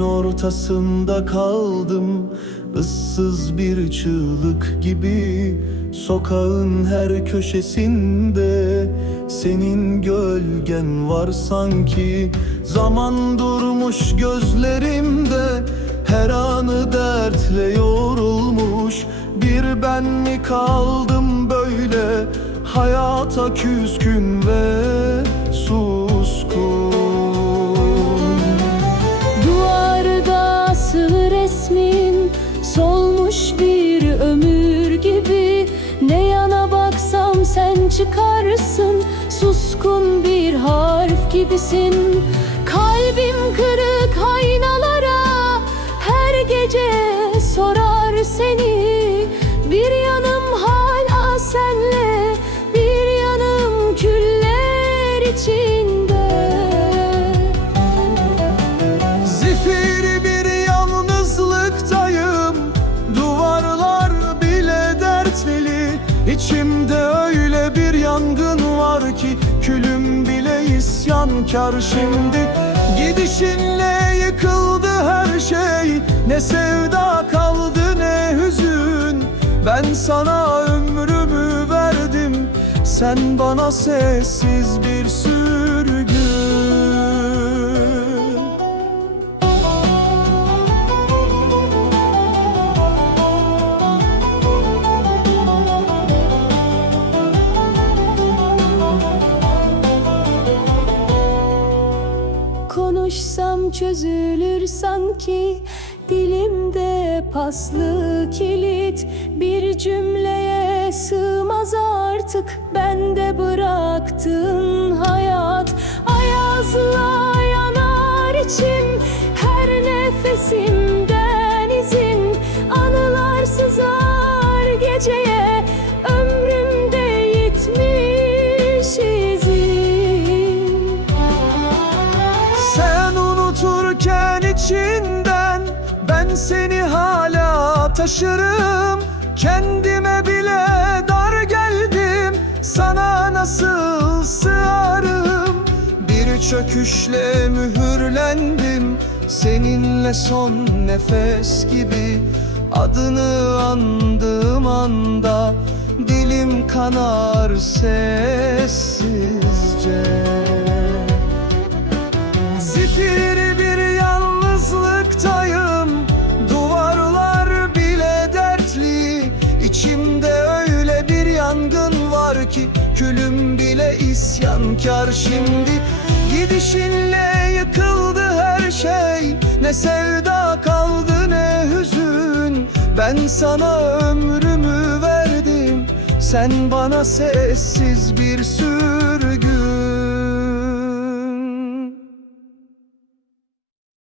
ortasında kaldım. Issız bir çığlık gibi Sokağın her köşesinde. Senin gölgen var sanki. Zaman durmuş gözlerimde. Her anı dertle yorulmuş. Bir ben mi kaldım böyle Hayata küskün ve çıkarsın. Suskun bir harf gibisin. Kalbim kırık aynalara. Her gece sorar seni. Bir yanım hala senle. Bir yanım küller içinde. Zifiri bir yalnızlıktayım. Duvarlar bile dertlili İçimde öyle yangın var ki Külüm bile isyankar. Şimdi Gidişinle yıkıldı her şey. Ne sevda kaldı ne hüzün. Ben sana ömrümü verdim. Sen bana sessiz bir sürgün çözülür sanki. Dilimde paslı kilit Bir cümleye sığmaz artık. Bende bıraktığın Seni hala taşırım. Kendime bile dar geldim. Sana nasıl sığarım? Bir çöküşle mühürlendim. Seninle son nefes gibi Adını andığım anda Dilim kanar sessizce isyankar şimdi Gidişinle yıkıldı her şey. Ne sevda kaldı ne hüzün. Ben sana ömrümü verdim. Sen bana sessiz bir sürgün